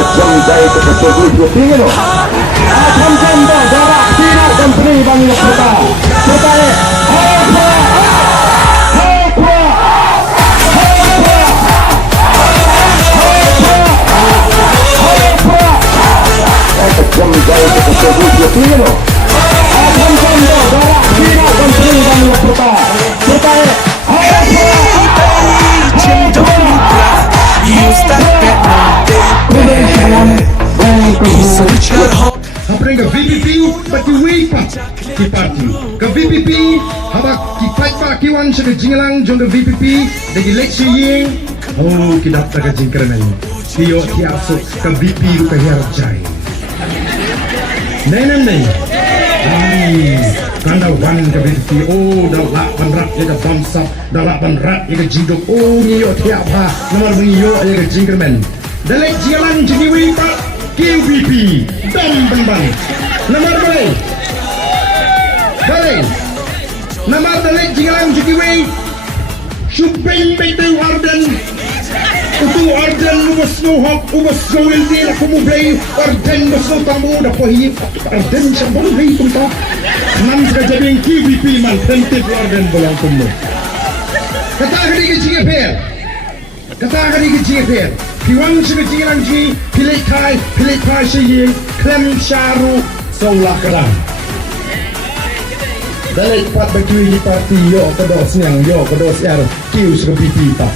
kejam dari kejadian itu tinggal loh. Akan jambal darah tidak dan beri banyak kota. Kota kejam dari kejadian itu tinggal loh. Akan jambal darah tidak dan beri banyak kota. Kota Après que VPP bati wipa ki parti ke VPP haba ki fight pa ki wan se jinglang jong VPP de ki lek ying oh ki dapta ka jingkran ai tio ki aso ke VP ka her jai nei kanda wan ke VPP oh da la banrat ya ka bamsa da la banrat ya ka jingdok oh ni yo ti apa nomor yo ya ka jingkran de lek jinglang jingi wipa KVP dam ban nomor balik nomor balik jinglang jigiwe supeng betu arden utu arden ubas nuhok ubas gawil di la kumublay arden ubas no tamu da pohip arden sabon hay kumta nam ka jabing KVP man tentit arden bolang kumu kata hari ke jigipe Piwang sudah jiran ji, pilih kai sih, klem syaru, saulah kerang. Dari pat bagi parti yo kedos yang yo kedos er kiu sudah pipi tak.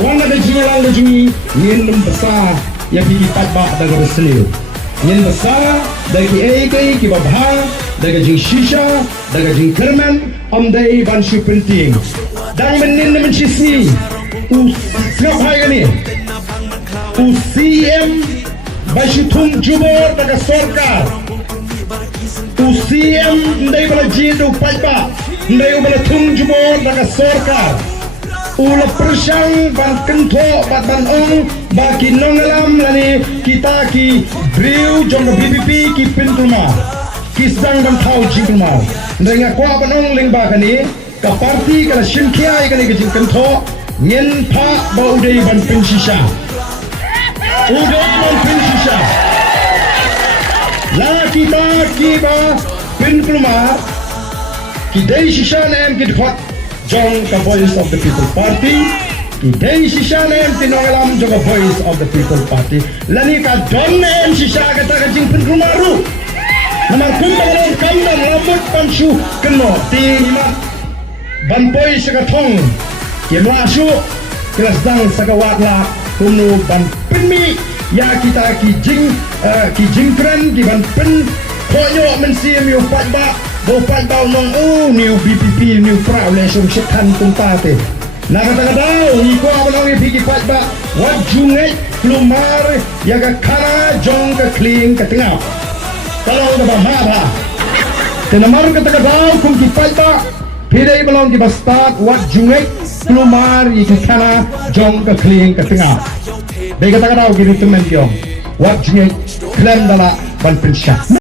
Wana ada jiran lagi, nyen besar yang pipi pat bak daga berselil. Nyen besar dari AK kibabha, daga jing shisha, daga jing kerman, amdai bansu penting. Dan menin sisi ngap hai ni CM bashithum jubor daga sarkar CM ndai bala jindo paipa ndai bala thum jubor daga sarkar ula persang ban kentho ban ong baki nongalam lani kita ki briu jong BPP ki pintuma ki sang ban thau jingma ndai ngakwa ban ong ling ba kani ka parti kala shimkhia ikani ke jingkan tho nyen pha ba udai ban pinshisha la kita kiba pinpluma ki dei shisha nem ki thot jong ka voice of the people party ki dei shisha nem tinongalam jong ka voice of the people party lani ka don nem shisha ka ta ka jing pinpluma ru namar kumba kam nam lamut panshu keno ti ma Banpoi segatong kimasuk kelas dang sagawat la kuno ban penmi ya kita ki jingkran ki ban pen koyo mensim yo pat ba bo pat ba nong new BPP new problem sekan tumpate na kata ni ko abang ki pat ba wat jungai lumar ya ka kara jong ka clean ka tengah kalau da ba ha tenamar kata kum ki pat ba Pidai belum di bastat wat jungek kelumar ikan kana jong ke kling ke tengah. Baik kata kau gini teman kiong wat jungek klem dala ban pensyak.